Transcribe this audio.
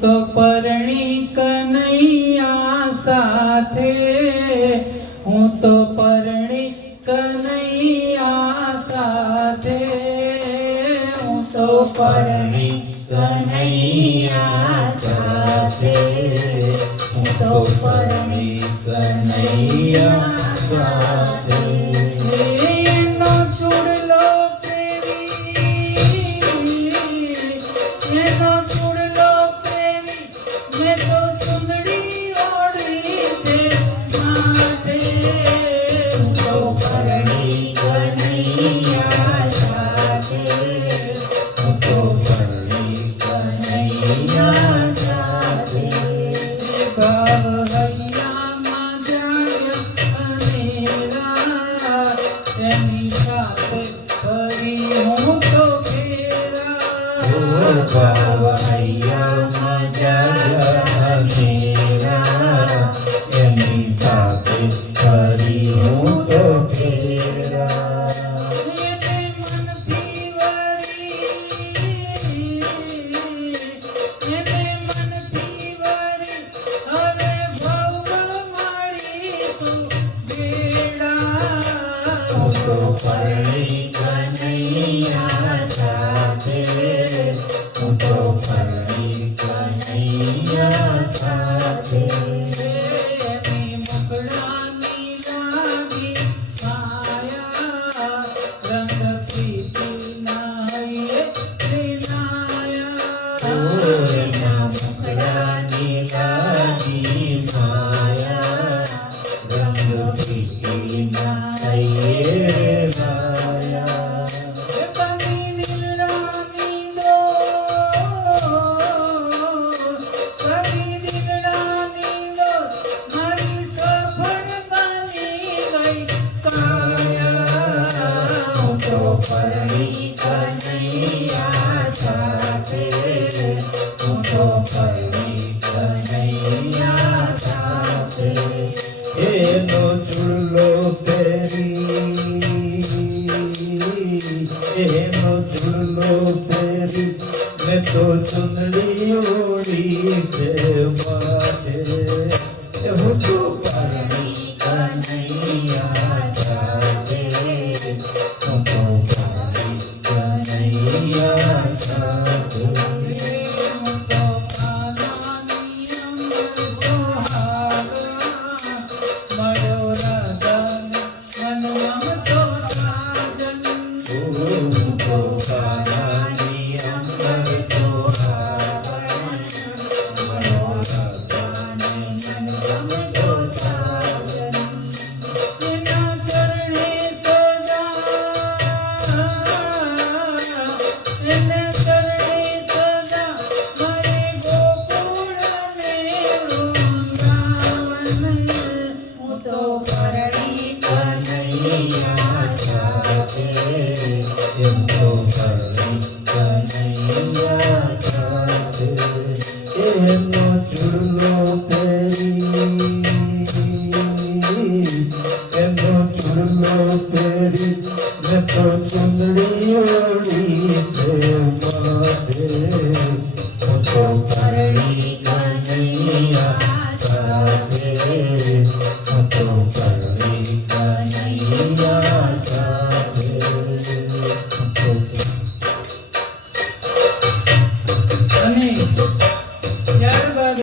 તો પરણી કનૈયા સાથે, હું તો પરણી કનૈયા સાથે, હું તો પરણી કનૈયા સાથે, હું તો પરણી કનૈયા સાથે. એનો ચૂડલો પ્રેમી, એનો ચૂડલો પ્રેમી, મેં તો સુંદડી ઓળી છે માટે, હું તો પરણી કનૈયા સાથે, હું તો પરણી કનૈયા સાથે. ભાવ હૈયામાં જાગ્યા અનેરા, એની સાથે ફરી હું તો ફેરા. ભાવ હૈયામાં જાગ્યા અનેરા, એની સાથે ફરી હું તો ફેરા. પરણી કનૈયા સાથે, હું તો પરણી કનૈયા સાથે. એની મુગડાની લાગી માયા, રંગ પ્રીતિના હૈયે વિનાયા. એના મુગડાની લાગી માયા, રંગ પ્રીતિના હૈયે પરણી કનૈયા સાથે, હું તો પરણી કનૈયા સાથે. એનો ચૂડલો પહેરી, એનો ચૂડલો પહેરી, મેં તો ચુંદડી ઓળી છે માટે, હું તો પરણી કનૈયા સાથે, હું તો કનૈયા સાથે. હું તો કાનાની અંદર સુહાગા, મળ્યો રાધાને મનમાં તો સાજન. હું તો કાનાની અંદર સુહાગા, મળ્યો રાધાને મનમાં તો સાજન. એના ચરણે એને ચરણે સદા મારે ગોકુળ ને વૃંદાવન. હું તો પરણી કનૈયા સાથે, હું તો પરણી કનૈયા સાથે. એનો ચૂડલો પહેરી, એનો ચૂડલો પહેરી, મેં તો ચુંદડી ઓળી છે માટે, હું તો પરણી કનૈયા સાથે,